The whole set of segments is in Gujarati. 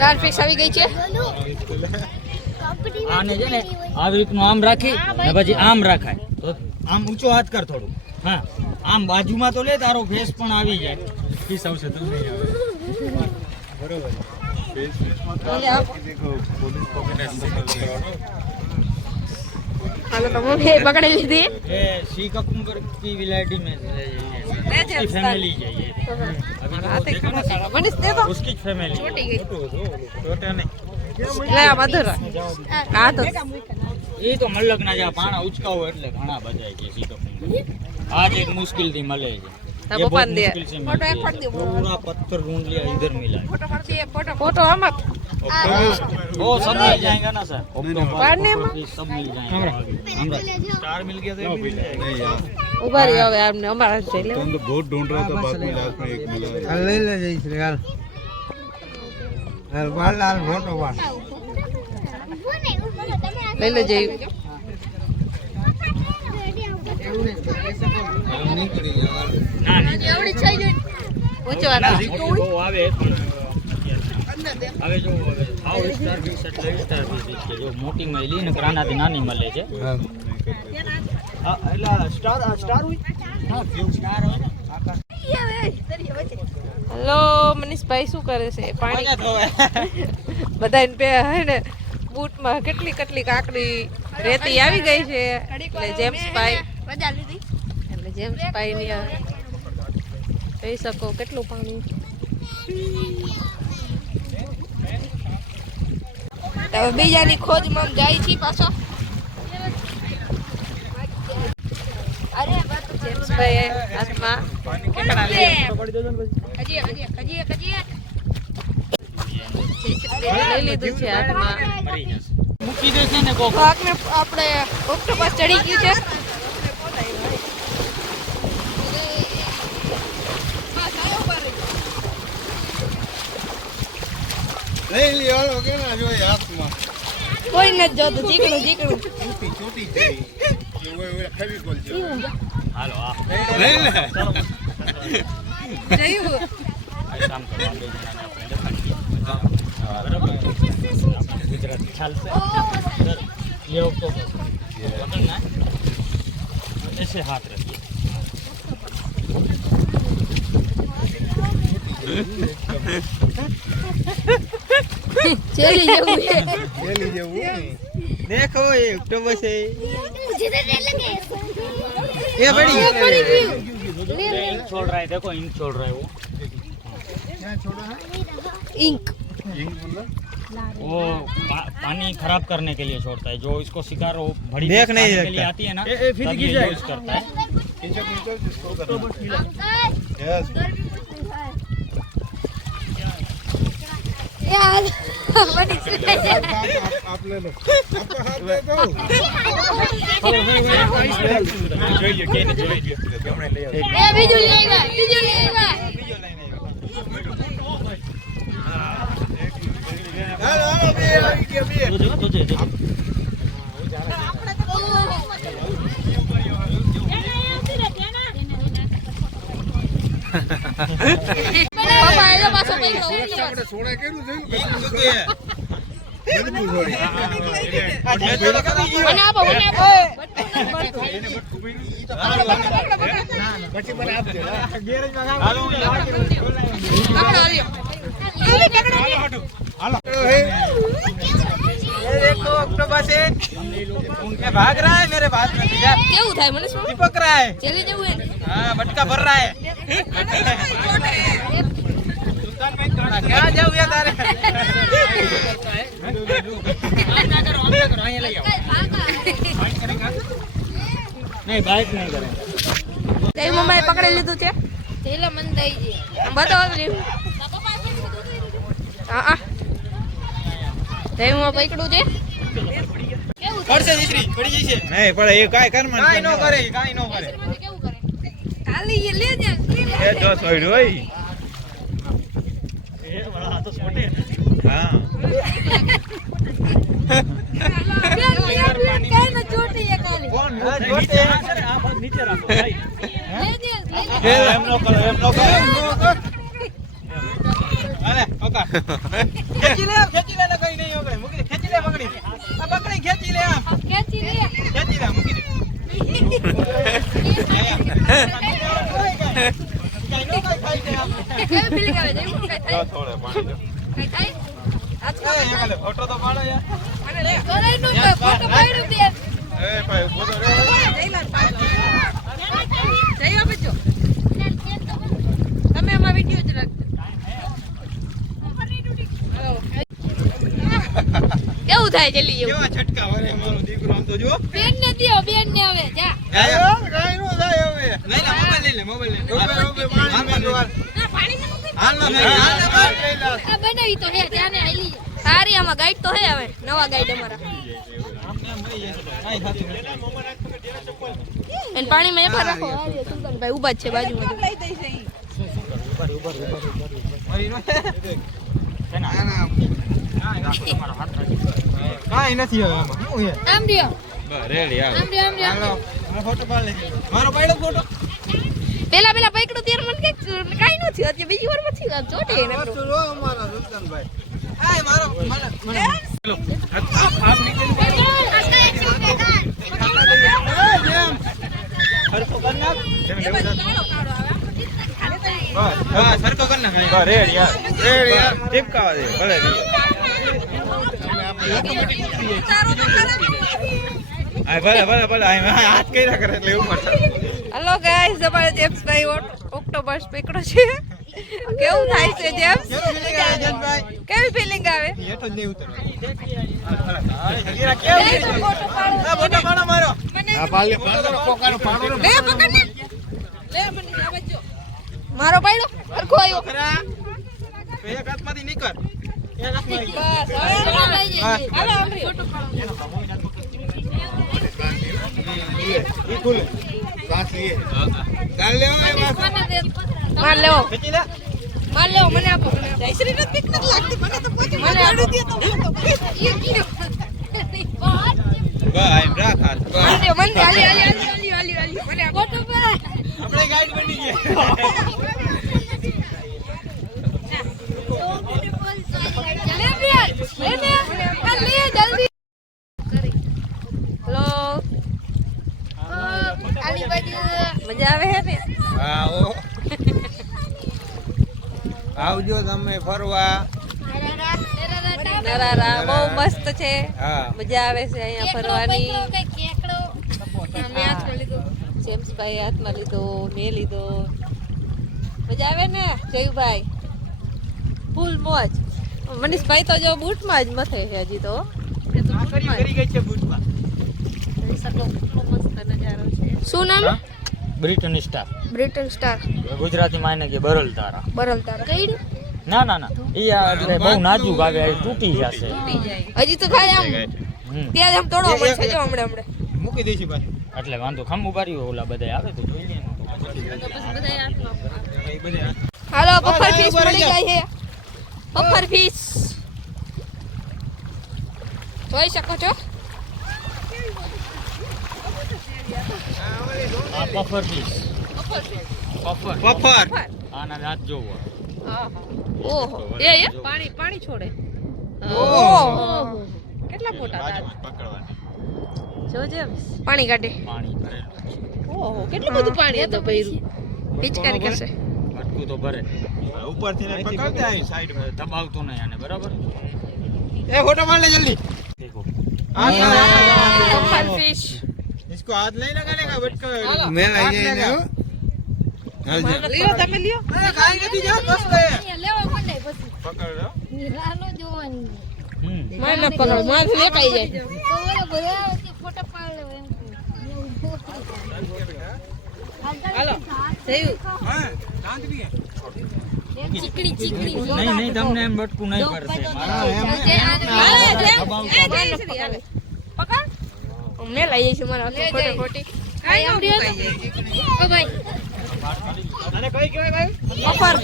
ચાર ફિક્સ આવી ગઈ છે આને છે ને આવી રીતનું આમ રાખી ને પછી આમ રાખાય તો આમ ઊંચો હાથ કર થોડું હા આમ બાજુમાં તો લે તારો ફેસ પણ આવી જાય ફીસ આવશે તો નહીં આવે બરોબર ફેસ માં દેખો પોલીસ હાલો તો મમ્મી પકડી લીધી એ सी कपूर की विलायती में उसकी फैमिली चाहिए आते खाना खाना बनिस दे दो उसकी फैमिली छोटी गई छोटा नहीं ले आ मधुर आ तो ये तो मल्लक ना जा पाना उचका हो એટલે ઘણા બજાય છે सी कपूर आज एक मुश्किल थी मले तो पप्पा ने फोटो एक फट दियो पूरा पत्थर ढूंढ लिया इधर मिला फोटो फट दिए फोटो हम वो सब मिल जाएगा ना सर पढ़ने में सब मिल जाएगा हमरा स्टार मिल गया तो ये मिल जाएगा ऊपर ही होवे हमने हमारा से ले तुम तो बहुत ढूंढ रहा था बाद में लास्ट में एक मिला ले ले जई श्रीकाल हाल बाल लाल फोटो बाल ले ले जई ના એવડી છે જ ઊંચો આ वो आवे હવે જો હવે હાઉ સ્ટાર પીસ એટલે સ્ટાર પીસ છે જો મોટી મળી ને ગ્રાનાથી નાની મળે છે હા એટલે સ્ટાર હોય હા કેવું સ્ટાર હોય ને હેલો મનીષભાઈ શું કરે છે પાણી બધાને પે હે ને બૂટમાં કેટલી કેટલી કાકડી રેતી આવી ગઈ છે એટલે જેમ્સભાઈ રજા લીધી એટલે જેમ્સભાઈ ની જોઈ શકો કેટલું પાણી હવે બીજાની ખોજમાં જાય છે પાછો અરે જેમ્સભાઈ હાથમાં કેટલા લઈ લીધું છે હાથમાં મૂકી દેશે ને કોક આપણે ઓક્ટોપસ ચડી ગયું છે લઈ લ્યો કે ના જોઈ હાથમાં કોઈ નથી જોતું ચીકણું ચીકણું છોટી છોટી જઈ એ ઓય ખરી કોલ છે હાલો આ લઈ લે જયું કામ કરવા બે જણાને આપણે દેખાડીએ બરાબર ગુજરાત ચાલશે સર ये ऑक्टोपस पकड़ना है ऐसे हाथ रखिए चली जाऊं ચલી જવું देखो ये ऑक्टोपस है मुझे तो डर लगे ये बड़ी इंक छोड़ रहा है देखो इंक छोड़ रहा है वो क्या छोड़ा है इंक इंक मतलब वो पानी खराब करने के लिए छोड़ता है जो इसको शिकार हो बड़ी देख नहीं के सकता। लिए आती है ना फिर तब गिर ये जाएगा। यूज करता है खींचो खींचो जिसको करना यस यार बड़ी आप ले लो आपका हाथ दे दो જોઈ લ્યો કેને જોઈ લ્યો ગમણે લઈ આવો ए बीजू लेगा હાલો હાલો બે આવી ગયા બે જોજે पापा आयो पाछो पकड़ो આપણે સોડા કેરું જોયું બધું છોડી મને આપો પછી મને આપજો હાલો पकड़ो लियो હાલો ये देखो ऑक्टोपस है ये भाग रहा है मेरे हाथ में यार केવું થાય મને શું चिपक रहा है ચલી જવું હે हाँ मटका भर रहा है क्या जाऊँ यार तारे નહીં બાઇક નહીં કરે તે મમ્માએ પકડી લીધું છે તેલે મન દઈ દે બતાવો લ્યો હા તે હું પકડું છે કેવું પડશે દીકરી પડી જશે નહીં પડે એ કાઈ કર મને કાઈ નો કરે કેવું કરે ખાલી એ લે જા એ જો સોઈડ હોય એ બડા તો છોટે हाँ કઈ ન ચોટી એ ખાલી कौन નીચે રાખો આ ભાગ નીચે રાખો ભાઈ લે દે એમ નો કરો अरे પકડ ખેંચી લે ને કઈ નહીં ઓગળે મૂકી દે ખેંચી લે પકડી આ પકડી ખેંચી લે આમ ખેંચી લે મૂકી દે ફોટો તો પાડો યાર એ ભાઈ ઉભો તો રે તમે આમાં વિડીયો જ રાખજો કેવું થાય જલ્દી એવું કેવા છટકા વરે મારો દીકરો આમ તો જો બેન ને દિયો બેન ને હવે જા કાઈ નો થાય હવે લઈ લે મોબાઈલ લઈ લે ઉભે પાણી માંડો હાલ ના આ બનાવી તો હે ત્યાં ને આલી સારી આમાં ગાઈડ તો હે હવે નવા ગાઈડ અમારા અને પાણીમાં એફા રાખો સુલતાનભાઈ ઊભા જ છે બાજુમાં લઈ દઈશ કાઈ નથી હવે આમાં શું છે આમ દિયો રેડી આમ દિયો હાલો આ ફોટો પાડ લે મારો પાડ્યો ફોટો પેલા પકડો ત્યારે મને કાઈ નથી અત્યારે બીજી વાર નથી ચોટે એને તો જો અમારા સુલતાનભાઈ આય મારો મને ચલો આપ નીકળી સરકો કર નાખ હા સરકો કર નાખ રેડી યાર ટીપકાવા દે ભલે ભલે હાથ કર્યા કરે એટલે ઉપર હેલો ગાઈસ અમારે જેમ્સભાઈ ઓક્ટોબસ પકડો છે કેવું થાય છે જેમ્સ કેવી ફીલિંગ આવે હેઠો જ નહીં ઉતરવા ફોટો પાડો મારો આ પાલે પોકાનો પાડો લે પકડ ને લે મને આ બાજુ મારો પાડો સરખો આવ્યો ખરા તો એક હાથમાંથી નીકળ એક હાથમાં બસ હવે લઈ જઈએ હાલો આમરી ઈ ખુલે સાથ લીએ ચાલ લેવો એ વાત માર લેવો ખેંચી લે માર લેવો મને આપો જયશ્રી ને પીક નથી લાગતી મને તો પોતે મને આડું દે તો હું તો ઈ કીધું ભાઈ રાખ હાથ મને હાલી મને આપો આપણે ગાઈડ બની ગયા જલ્દી હેલો આલી બાજુ મજા આવે હે ને હા ઓ આવજો તમે ફરવા નરારા બહુ મસ્ત છે હા મજા આવે છે અહીંયા ફરવાની કઈ કેકડો મેં હાથમાં લીધો જેમ્સભાઈ હાથમાં લીધો મેં લીધો મજા આવે ને જયુભાઈ ફૂલ મોજ મનીષભાઈ તો જો બૂટમાં જ મથે છે હજી તો કરી ગઈ છે બૂટમાં કેટલો મસ્ત નજારો છે શું નામ Britain star Britain star Gujarati માં એને કે બરલ તારા બરલ તારા કઈ ના એ એટલે બહુ નાજુક આવે તૂટી જશે હજી તો ખાલી આમ હમ. ત્યાં આમ તોડવા પડશે જો હમણાં મૂકી દઈશું પાછું એટલે વાંધો ખંભું પાડ્યું ઓલા બધા આવે તો જોઈ લઈએ એ બધે હાલો પફર ફિશ મળી ગઈ છે પફર ફિશ જોઈ શકો છો આ પફર પીસ પફર આના દાંત જોવો ઓહો એ પાણી છોડે ઓહો કેટલા મોટા દાંત પકડવાની જો પાણી કાઢે પાણી ભરેલું ઓહો કેટલું બધું પાણી હતું ભર્યું પિચકારી કરશે અટકું તો ભરે ઉપરથી ને પકડતે આવી સાઈડમાં દબાવતો નહીં આને બરાબર એ ફોટો માર લે જલ્દી દેખો પફર ફિશ इसको हाथ नहीं लगाने का बटका મેં લઈ જઈને હો લ્યો તમે લ્યો अरे खाई नहीं जा बस ले લેવા પડે પછી पकड़ लो નિરાલો જોવાની હમ માર ન પકડો માર લેકાઈ જાય તો ઓલો બધા ફોટો પાડ લે એમ હાલો જયું हां दांत भी है ચીકડી ચીકડી નહીં તમને એમ બટકું નહીં ભરશે પકડ અમને લઈ જઈશું મારા ખોટી ખોટી કાઈ આમ રહ્યો ઓ ભાઈ अरे कोई क्यों है भाई પફર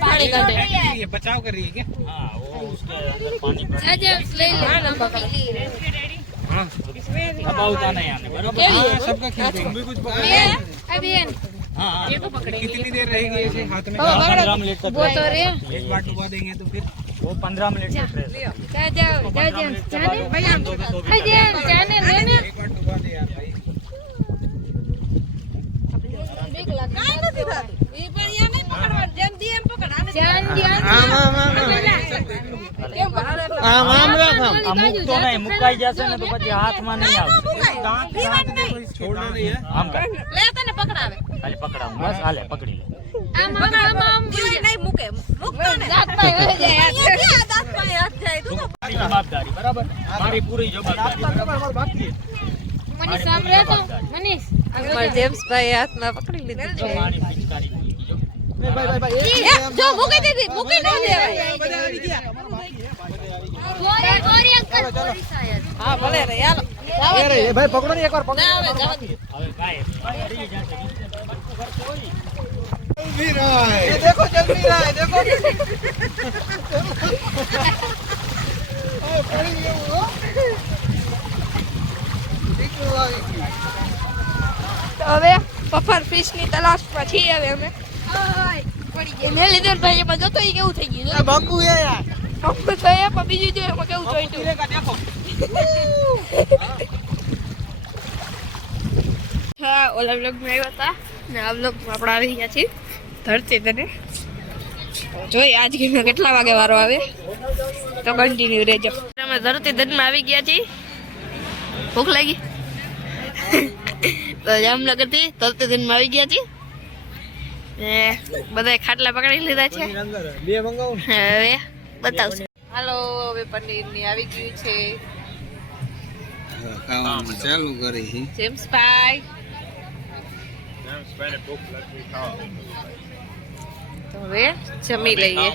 પાણી કાઢે ये बचाव कर रही है क्या હા वो उसके अंदर पानी भर આજે લઈ લે હા, પકડ. દબાવતા નહીં આને બરાબર કેવી हाँ सबका खेल भी कुछ पकड़ એ આ બેન हाँ हाँ कितनी देर रहेगी ऐसे हाथ में? 15 मिनट तक वो तो रे एक बार डुबा देंगे तो फिर वो 15 मिनट तक रहेगा। जाओ जाने जाने लेने एक बार डुबा दे यार भाई। जान આ મૂકતો નહીં, મુકાઈ જશે ને તો પછી હાથમાં નહીં આવે. छोड़ना नहीं है। આમ કર હાલે પકડાવું બસ હાલે પકડી લે. મારી જવાબદારી બરાબર, મારી પૂરી જવાબદારી બરાબર. મનીષ સાંભળે તો મનીષ અમારા જેમ્સભાઈ હાથમાં પકડી લીધી જો છે. મારી પિચકારી મૂકી જો. જો મૂકી દીધી, મૂકી ન દેવાય. ગોરી અંકલ ગોરી સાયદ હા ભલે રે હાલો. भाई पकड़ो नहीं एक बार पकड़ो। હવે કાંઈ પડી જશે. भी रहा है ये देखो चल नहीं रहा है देखो। તો હવે પફર ફિશ ની તલાશમાં છીએ હવે અમે એને લીધે ભાઈ એમાં જતો ઈ કેવું થઈ ગયું बंगू है यार। અમુક તો એ પણ બીજું જો એમાં કેવું જોઈતું गिरेगा देखो। હા ઓલા વ્લોગમાં આવ્યા હતા ને આ વ્લોગમાં આપણે આવી ગયા છીએ ધરતી તને જોઈ આજ કે કેટલા વાગે વારો આવે તો કન્ટિન્યુ રહેજો અમે ધરતી ધનમાં આવી ગયા છીએ ભૂખ લાગી તો જામનગરથી ધરતી ધનમાં આવી ગયા છીએ ને બધાય ખાટલા પકડી લીધા છે બે મંગાવું હવે બતાવશું હાલો હવે પનીર ની આવી ગયું છે ખાવાનું ચાલુ કરી જેમ્સભાઈ. તો હવે જમી લઈએ.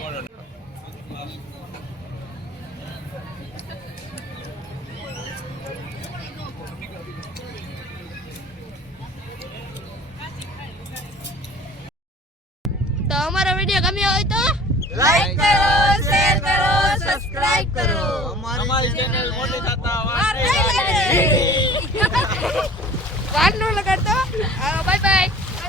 તો અમારો વિડિયો ગમ્યો હોય તો લાઈક કરો, શેર કરો, સબસ્ક્રાઇબ કરો. हमारी चैनल मोटे खाता વાર નો લગાડ